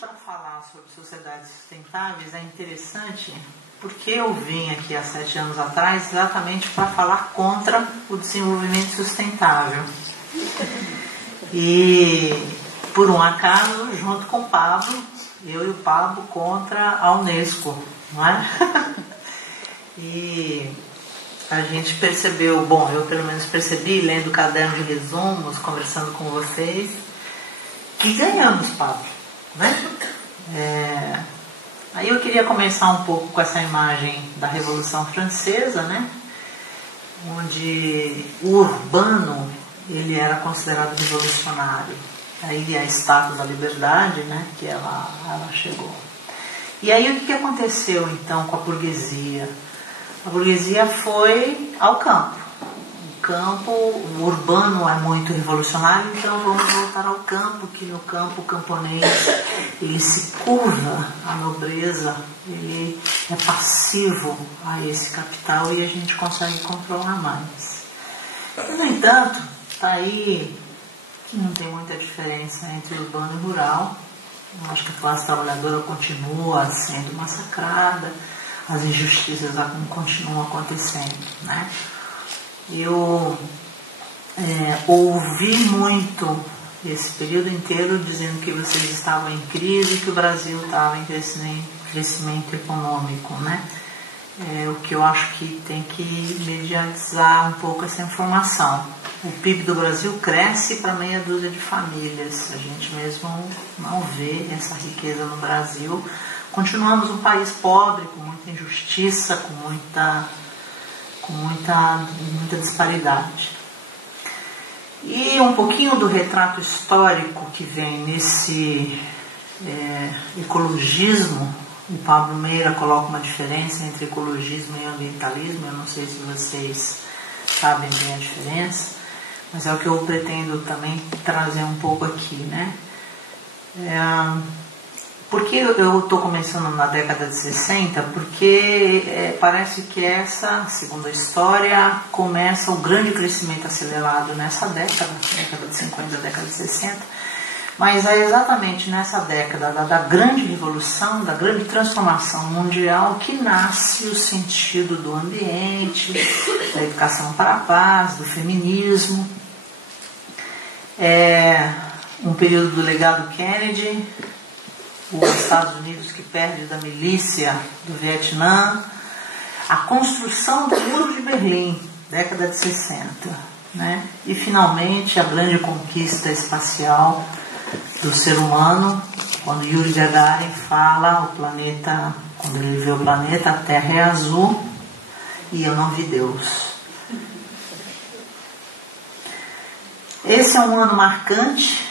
Para falar sobre sociedades sustentáveis é interessante porque eu vim aqui há 7 anos atrás exatamente para falar contra o desenvolvimento sustentável. E por um acaso, junto com o Pablo, eu e o Pablo contra a Unesco, não é? E a gente percebeu, bom, eu pelo menos percebi, lendo o caderno de resumos, conversando com vocês, que ganhamos, Pablo, né? Aí eu queria começar um pouco com essa imagem da Revolução Francesa, né? Onde o urbano ele era considerado revolucionário. Aí a Estátua da Liberdade, né? Que ela chegou. E aí o que aconteceu então com a burguesia? A burguesia foi ao campo. O urbano é muito revolucionário, então vamos voltar ao campo, que no campo o camponês ele se curva à nobreza, ele é passivo a esse capital e a gente consegue controlar mais. E, no entanto, está aí que não tem muita diferença entre urbano e rural. Eu acho que a classe trabalhadora continua sendo massacrada, as injustiças continuam acontecendo, né? Eu ouvi muito esse período inteiro dizendo que vocês estavam em crise, que o Brasil estava em crescimento econômico, né? O que eu acho que tem que mediatizar um pouco essa informação. O PIB do Brasil cresce para meia dúzia de famílias. A gente mesmo não vê essa riqueza no Brasil. Continuamos um país pobre, com muita injustiça, com muita disparidade. E um pouquinho do retrato histórico que vem nesse ecologismo. O Pablo Meira coloca uma diferença entre ecologismo e ambientalismo. Eu não sei se vocês sabem bem a diferença, mas é o que eu pretendo também trazer um pouco aqui, né? Por que eu estou começando na década de 60? Porque parece que essa, segundo a história, começa o grande crescimento acelerado nessa década de 50, década de 60, mas é exatamente nessa década da grande revolução, da grande transformação mundial que nasce o sentido do ambiente, da educação para a paz, do feminismo. Um período do legado Kennedy, os Estados Unidos que perde da milícia do Vietnã, a construção do Muro de Berlim, década de 60, né? E finalmente a grande conquista espacial do ser humano, quando Yuri Gagarin fala o planeta, quando ele vê o planeta, a Terra é azul e eu não vi Deus. Esse é um ano marcante.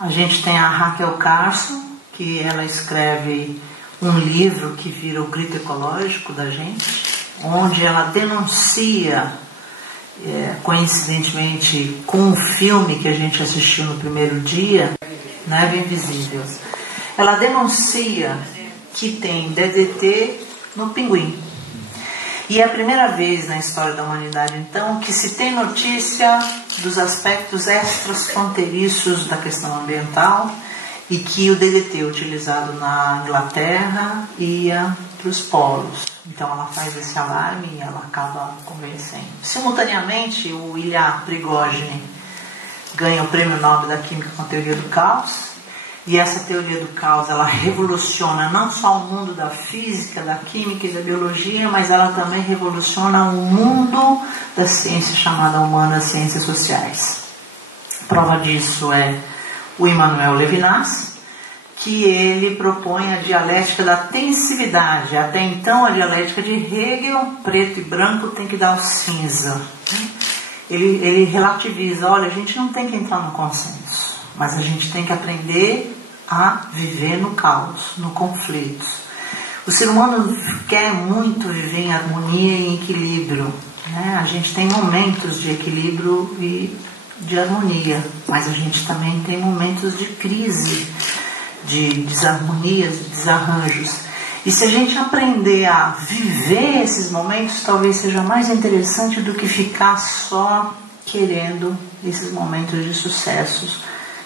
A gente tem a Raquel Carson, que ela escreve um livro que vira o grito ecológico da gente, onde ela denuncia, coincidentemente com o filme que a gente assistiu no primeiro dia, Neve Invisível, ela denuncia que tem DDT no pinguim. E é a primeira vez na história da humanidade, então, que se tem notícia dos aspectos extrafronteiriços da questão ambiental, e que o DDT utilizado na Inglaterra ia para os polos. Então ela faz esse alarme e ela acaba convencendo. Simultaneamente, o Ilya Prigogine ganha o Prêmio Nobel da Química com a teoria do caos. E essa teoria do caos, ela revoluciona não só o mundo da física, da química e da biologia, mas ela também revoluciona o mundo da ciência chamada humana, ciências sociais. Prova disso é o Emmanuel Levinas, que ele propõe a dialética da tensividade. Até então, a dialética de Hegel, preto e branco, tem que dar o cinza. Ele relativiza, olha, a gente não tem que entrar no consenso, mas a gente tem que aprender a viver no caos, no conflito. O ser humano quer muito viver em harmonia e em equilíbrio, né? A gente tem momentos de equilíbrio e de harmonia, mas a gente também tem momentos de crise, de desarmonias, de desarranjos. E se a gente aprender a viver esses momentos, talvez seja mais interessante do que ficar só querendo esses momentos de sucessos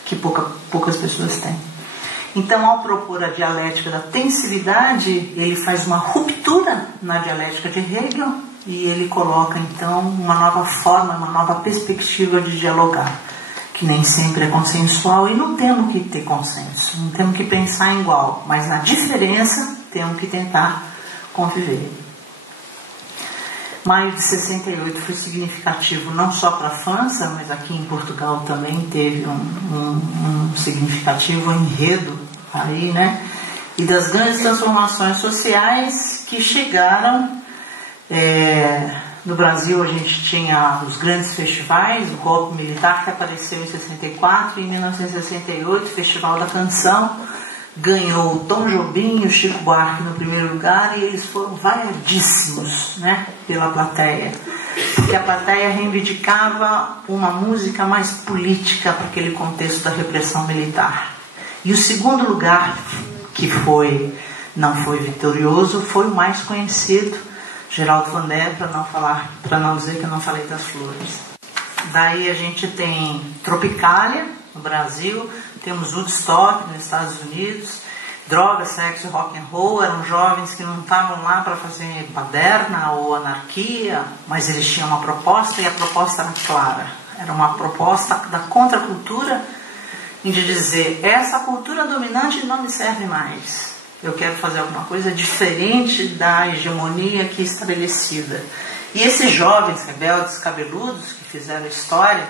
que poucas pessoas têm. Então, ao propor a dialética da tensividade, ele faz uma ruptura na dialética de Hegel e ele coloca, então, uma nova forma, uma nova perspectiva de dialogar, que nem sempre é consensual, e não temos que ter consenso, não temos que pensar igual, mas na diferença temos que tentar conviver. Maio de 68 foi significativo não só para a França, mas aqui em Portugal também teve um significativo enredo aí, né? E das grandes transformações sociais que chegaram. No Brasil a gente tinha os grandes festivais, o golpe militar que apareceu em 64 e em 1968, o Festival da Canção, ganhou o Tom Jobim e o Chico Buarque no primeiro lugar, e eles foram vaiadíssimos, né, pela plateia, porque a plateia reivindicava uma música mais política para aquele contexto da repressão militar. E o segundo lugar, que não foi vitorioso, foi o mais conhecido, Geraldo Vandré, para não dizer que eu não falei das flores. Daí a gente tem Tropicália no Brasil, temos Woodstock nos Estados Unidos, droga, sexo, rock and roll. Eram jovens que não estavam lá para fazer baderna ou anarquia, mas eles tinham uma proposta, e a proposta era clara. Era uma proposta da contracultura, de dizer: essa cultura dominante não me serve mais. Eu quero fazer alguma coisa diferente da hegemonia aqui estabelecida. E esses jovens rebeldes cabeludos que fizeram história,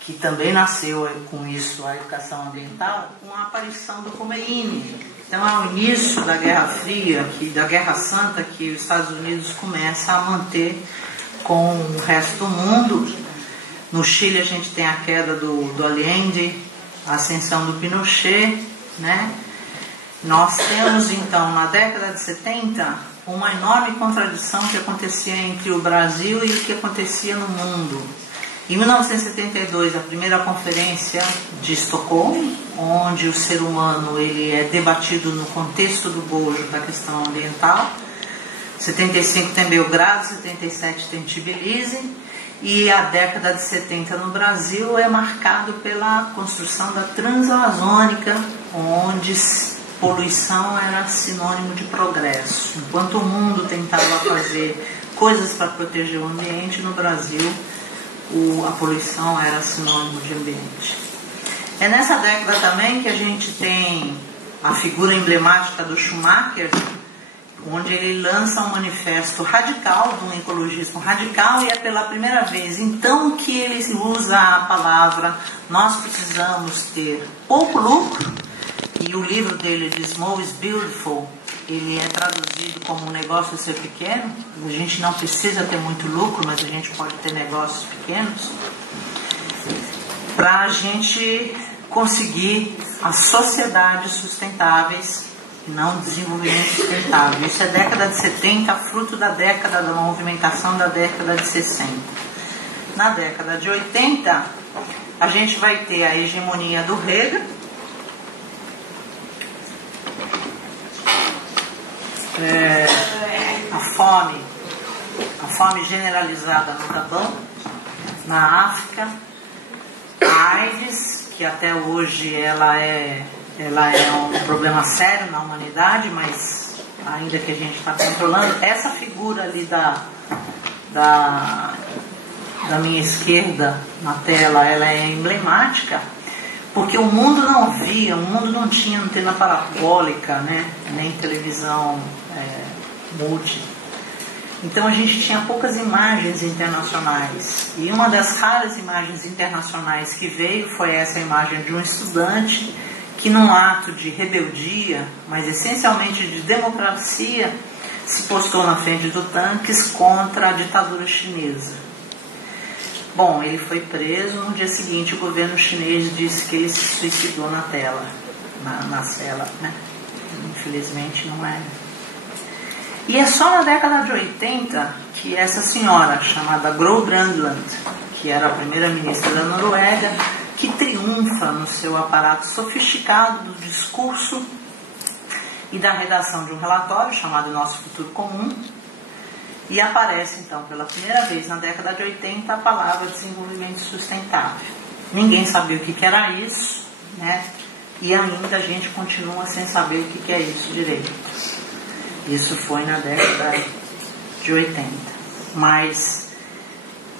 que também nasceu com isso a educação ambiental, com a aparição do Khomeini. Então é o início da Guerra Fria, da Guerra Santa, que os Estados Unidos começa a manter com o resto do mundo. No Chile a gente tem a queda do Allende, a ascensão do Pinochet, né? Nós temos então na década de 70 uma enorme contradição que acontecia entre o Brasil e o que acontecia no mundo. Em 1972, a primeira conferência de Estocolmo, onde o ser humano ele é debatido no contexto do bojo da questão ambiental. 75 tem Belgrado, 77 tem Tbilisi, e a década de 70 no Brasil é marcado pela construção da Transamazônica, onde poluição era sinônimo de progresso. Enquanto o mundo tentava fazer coisas para proteger o ambiente, no Brasil a poluição era sinônimo de ambiente. É nessa década também que a gente tem a figura emblemática do Schumacher, onde ele lança um manifesto radical, de um ecologismo radical, e é pela primeira vez então que ele usa a palavra: nós precisamos ter pouco lucro. E o livro dele, de Small is Beautiful, ele é traduzido como um negócio ser pequeno. A gente não precisa ter muito lucro, mas a gente pode ter negócios pequenos, para a gente conseguir as sociedades sustentáveis e não desenvolvimento sustentável. Isso é década de 70, fruto da década da movimentação da década de 60. Na década de 80, a gente vai ter a hegemonia do Reagan, a fome generalizada no Gabão, na África, a AIDS, que até hoje ela é um problema sério na humanidade, mas ainda que a gente está controlando. Essa figura ali da minha esquerda na tela, ela é emblemática, porque o mundo não via, o mundo não tinha antena parabólica, né? Nem televisão multi. Então a gente tinha poucas imagens internacionais. E uma das raras imagens internacionais que veio foi essa imagem de um estudante que, num ato de rebeldia, mas essencialmente de democracia, se postou na frente do tanques contra a ditadura chinesa. Bom, ele foi preso. No dia seguinte, o governo chinês disse que ele se suicidou na cela, né? Infelizmente não é. E é só na década de 80 que essa senhora, chamada Gro Brundtland, que era a primeira-ministra da Noruega, que triunfa no seu aparato sofisticado do discurso e da redação de um relatório chamado Nosso Futuro Comum. E aparece, então, pela primeira vez na década de 80 a palavra desenvolvimento sustentável. Ninguém sabia o que era isso, né? e ainda a gente continua sem saber o que é isso direito. Isso foi na década de 80. Mas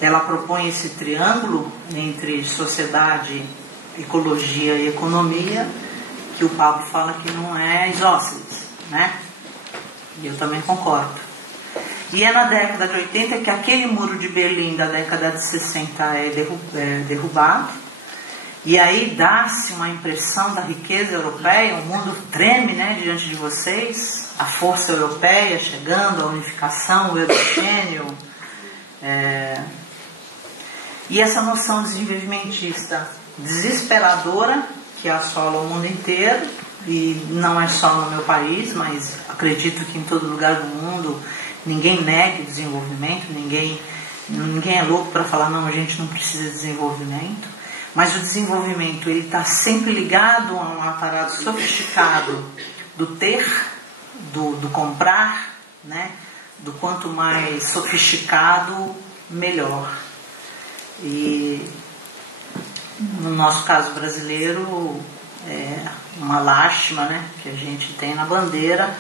ela propõe esse triângulo entre sociedade, ecologia e economia, que o Pablo fala que não é isósceles, né? E eu também concordo. E é na década de 80 que aquele muro de Berlim da década de 60 é derrubado. E aí dá-se uma impressão da riqueza europeia, o mundo treme, né, diante de vocês, a força europeia chegando, a unificação, o eurogênio. E essa noção desenvolvimentista desesperadora que assola o mundo inteiro, e não é só no meu país, mas acredito que em todo lugar do mundo ninguém nega o desenvolvimento, ninguém é louco para falar, não, a gente não precisa de desenvolvimento. Mas o desenvolvimento ele está sempre ligado a um aparato sofisticado do ter, do comprar, né? Do quanto mais sofisticado, melhor. E no nosso caso brasileiro é uma lástima, né? Que a gente tem na bandeira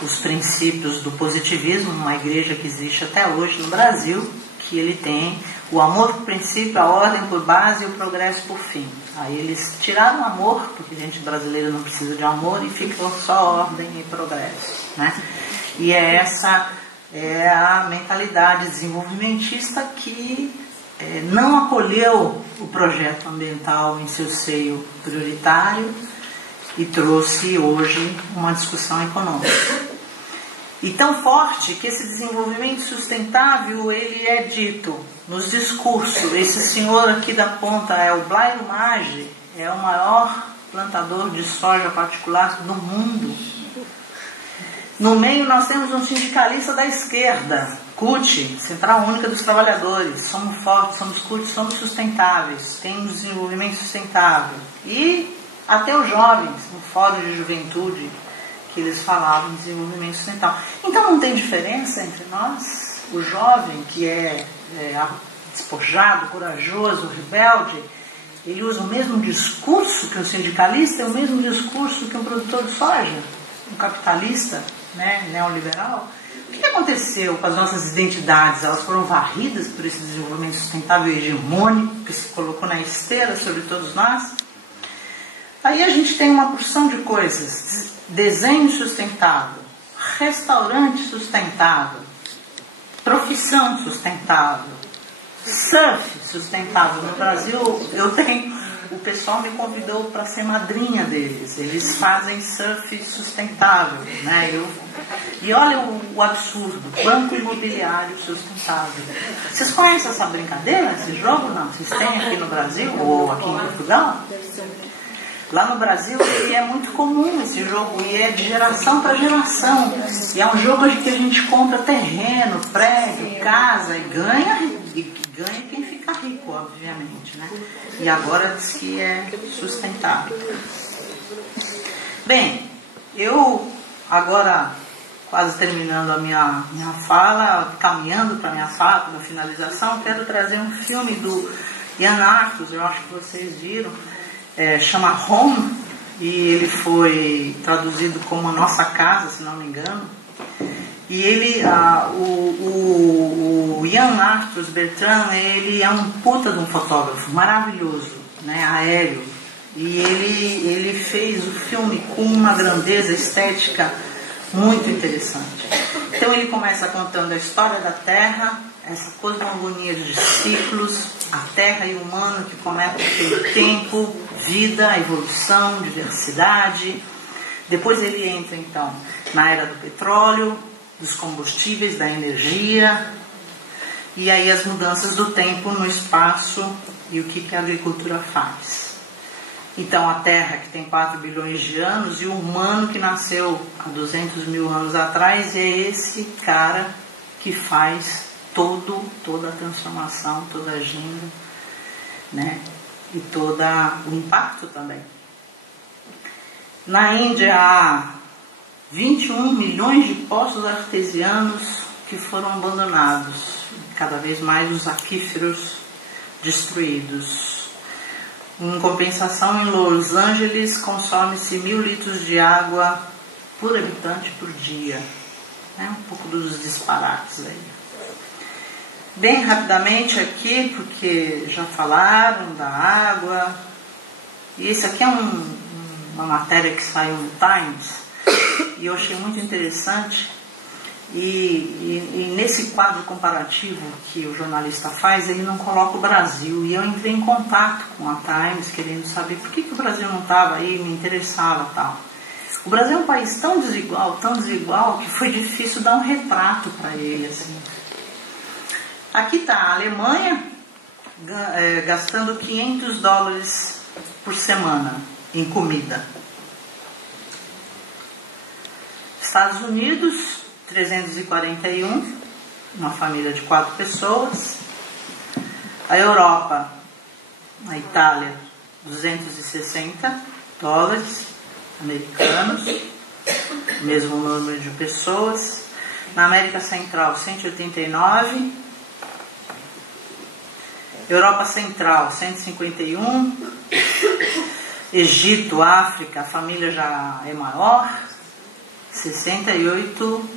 os princípios do positivismo, uma igreja que existe até hoje no Brasil, que ele tem o amor por princípio, a ordem por base e o progresso por fim. Aí eles tiraram o amor, porque a gente brasileira não precisa de amor, e ficou só ordem e progresso, né? E essa é a mentalidade desenvolvimentista que não acolheu o projeto ambiental em seu seio prioritário e trouxe hoje uma discussão econômica. E tão forte que esse desenvolvimento sustentável, ele é dito nos discursos. Esse senhor aqui da ponta é o Blairo Maggi, é o maior plantador de soja particular do mundo. No meio nós temos um sindicalista da esquerda, CUT, Central Única dos Trabalhadores. Somos fortes, somos CUT, somos sustentáveis, temos desenvolvimento sustentável. E até os jovens, no Fórum de Juventude, que eles falavam em desenvolvimento sustentável. Então não tem diferença entre nós, o jovem que é despojado, corajoso, rebelde, ele usa o mesmo discurso que o sindicalista, é o mesmo discurso que um produtor de soja, um capitalista, né, neoliberal. O que aconteceu com as nossas identidades? Elas foram varridas por esse desenvolvimento sustentável hegemônico que se colocou na esteira sobre todos nós. Aí a gente tem uma porção de coisas: desenho sustentável, restaurante sustentável, profissão sustentável, surf sustentável. No Brasil, o pessoal me convidou para ser madrinha deles. Eles fazem surf sustentável, né? E olha o absurdo: banco imobiliário sustentável. Vocês conhecem essa brincadeira, esse jogo? Não? Vocês têm aqui no Brasil ou aqui em Portugal? Lá no Brasil ele é muito comum esse jogo, e é de geração para geração. E é um jogo que a gente compra terreno, prédio, casa, e ganha quem fica rico, obviamente, né? E agora diz que é sustentável. Bem, eu agora, quase terminando a minha fala, caminhando para a minha fala, para a finalização, quero trazer um filme do Yann Arthus, eu acho que vocês viram. Chama Home, e ele foi traduzido como A Nossa Casa, se não me engano. E ele, o Yann Arthus Bertrand, ele é um puta de um fotógrafo maravilhoso, né, aéreo. E ele fez o filme com uma grandeza estética muito interessante. Então ele começa contando a história da Terra, essa cosmogonia de ciclos, a Terra e o humano que começa pelo tempo, vida, evolução, diversidade. Depois ele entra então na era do petróleo, dos combustíveis, da energia, e aí as mudanças do tempo no espaço e o que a agricultura faz. Então a Terra, que tem 4 bilhões de anos, e o humano que nasceu há 200 mil anos atrás, é esse cara que faz toda a transformação, toda a agenda, né? E todo o impacto também. Na Índia há 21 milhões de poços artesianos que foram abandonados, cada vez mais os aquíferos destruídos. Em compensação, em Los Angeles, consome-se 1.000 litros de água por habitante por dia. Um pouco dos disparates aí. Bem rapidamente aqui, porque já falaram da água. E esse aqui é uma matéria que saiu no Times, e eu achei muito interessante. E nesse quadro comparativo que o jornalista faz, ele não coloca o Brasil. E eu entrei em contato com a Times, querendo saber por que o Brasil não estava aí, me interessava e tal. O Brasil é um país tão desigual, que foi difícil dar um retrato para ele. Assim. Aqui está a Alemanha gastando $500 por semana em comida. Estados Unidos, 341, uma família de 4 pessoas. A Europa, a Itália, $260 americanos, mesmo número de pessoas. Na América Central, 189. Europa Central, 151. Egito, África, a família já é maior, 68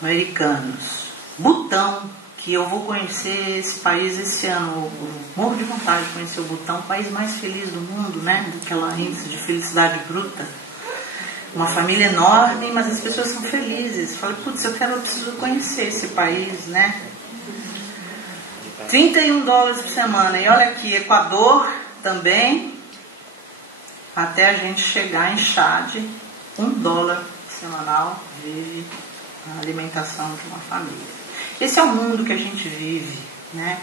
americanos. Butão, que eu vou conhecer esse país esse ano, eu morro de vontade de conhecer o Butão, o país mais feliz do mundo, né? Daquela índice de felicidade bruta. Uma família enorme, mas as pessoas são felizes. Eu falei, putz, eu preciso conhecer esse país, né? $31 por semana. E olha aqui, Equador também, até a gente chegar em Chad, $1 semanal vive a alimentação de uma família. Esse é o mundo que a gente vive, né?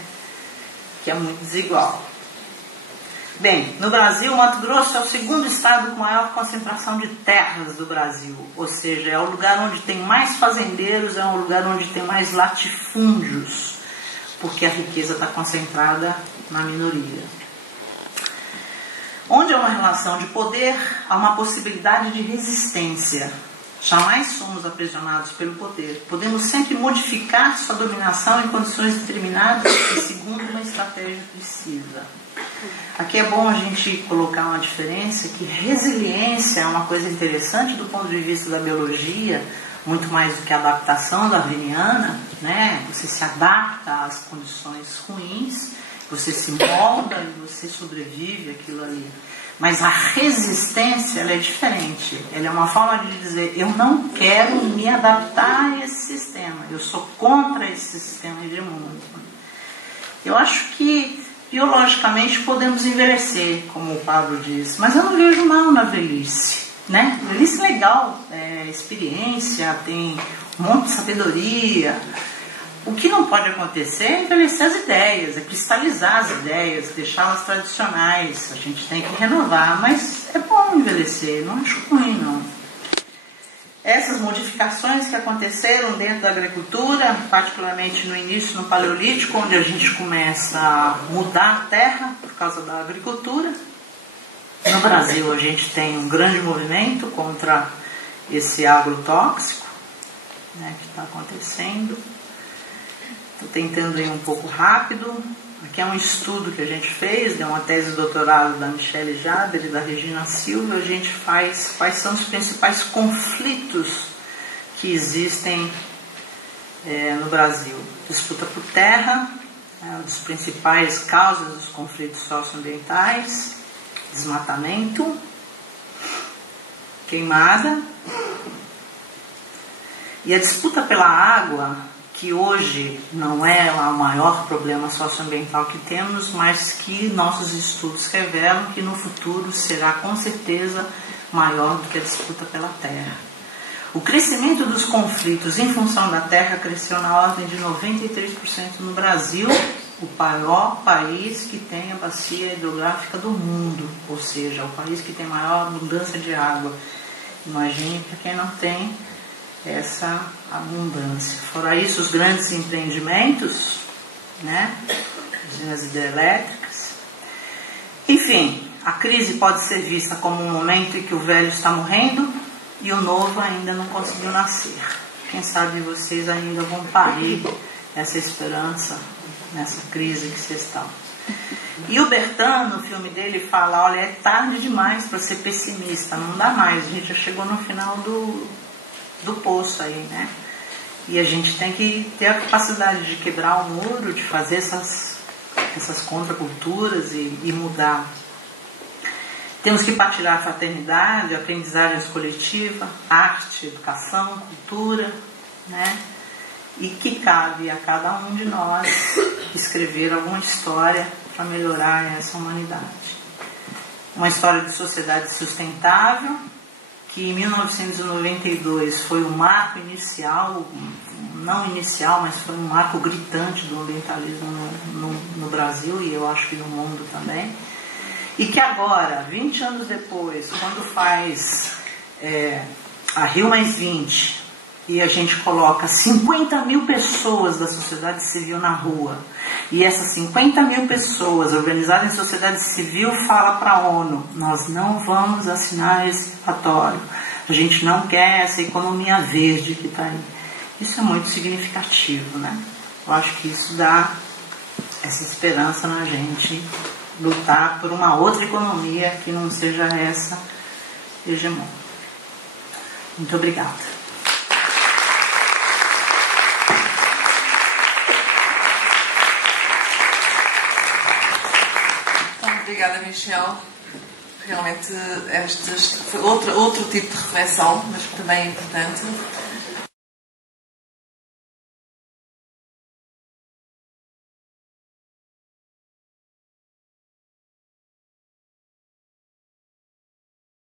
Que é muito desigual. Bem, no Brasil, Mato Grosso é o segundo estado com maior concentração de terras do Brasil. Ou seja, é o lugar onde tem mais fazendeiros, é o lugar onde tem mais latifúndios, porque a riqueza está concentrada na minoria. Onde há uma relação de poder, há uma possibilidade de resistência. Jamais somos aprisionados pelo poder. Podemos sempre modificar sua dominação em condições determinadas e segundo uma estratégia precisa. Aqui é bom a gente colocar uma diferença, que resiliência é uma coisa interessante do ponto de vista da biologia, muito mais do que a adaptação darwiniana, né? Você se adapta às condições ruins, você se molda e você sobrevive àquilo ali. Mas a resistência, ela é diferente. Ela é uma forma de dizer, eu não quero me adaptar a esse sistema. Eu sou contra esse sistema hegemônico. Eu acho que, biologicamente, podemos envelhecer, como o Pablo diz. Mas eu não vejo mal na velhice. Né? Velhice é legal, é experiência, tem um monte de sabedoria. O que não pode acontecer é envelhecer as ideias, é cristalizar as ideias, deixá-las tradicionais. A gente tem que renovar, mas é bom envelhecer, não acho ruim não. Essas modificações que aconteceram dentro da agricultura, particularmente no início no Paleolítico, onde a gente começa a mudar a terra por causa da agricultura. No Brasil a gente tem um grande movimento contra esse agrotóxico, né, que está acontecendo. Estou tentando ir um pouco rápido. Aqui é um estudo que a gente fez, de uma tese de doutorado da Michele Jaber e da Regina Silva. A gente faz quais são os principais conflitos que existem no Brasil. Disputa por terra, uma das principais causas dos conflitos socioambientais, desmatamento, queimada, e a disputa pela água, que hoje não é o maior problema socioambiental que temos, mas que nossos estudos revelam que no futuro será com certeza maior do que a disputa pela terra. O crescimento dos conflitos em função da terra cresceu na ordem de 93% no Brasil, o maior país que tem a bacia hidrográfica do mundo, ou seja, o país que tem maior abundância de água. Imagine para quem não tem essa abundância. Fora isso, os grandes empreendimentos, né? Usinas hidrelétricas. Enfim, a crise pode ser vista como um momento em que o velho está morrendo e o novo ainda não conseguiu nascer. Quem sabe vocês ainda vão parir essa esperança nessa crise que vocês estão. E o Bertin, no filme dele, fala, olha, é tarde demais para ser pessimista, não dá mais, a gente já chegou no final do poço aí, né? E a gente tem que ter a capacidade de quebrar o muro, de fazer essas contraculturas e mudar. Temos que partilhar a fraternidade, aprendizagens coletiva, arte, educação, cultura, né? E que cabe a cada um de nós escrever alguma história para melhorar essa humanidade. Uma história de sociedade sustentável, que em 1992 foi o marco inicial, não inicial, mas foi um marco gritante do ambientalismo no Brasil e eu acho que no mundo também. E que agora, 20 anos depois, quando faz a Rio+20 e a gente coloca 50 mil pessoas da sociedade civil na rua, e essas 50 mil pessoas organizadas em sociedade civil falam para a ONU, nós não vamos assinar esse relatório, a gente não quer essa economia verde que está aí. Isso é muito significativo, né? Eu acho que isso dá essa esperança na gente lutar por uma outra economia que não seja essa hegemônica. Muito obrigada. Obrigada, Michel. Realmente este foi outro tipo de reflexão, mas que também é importante.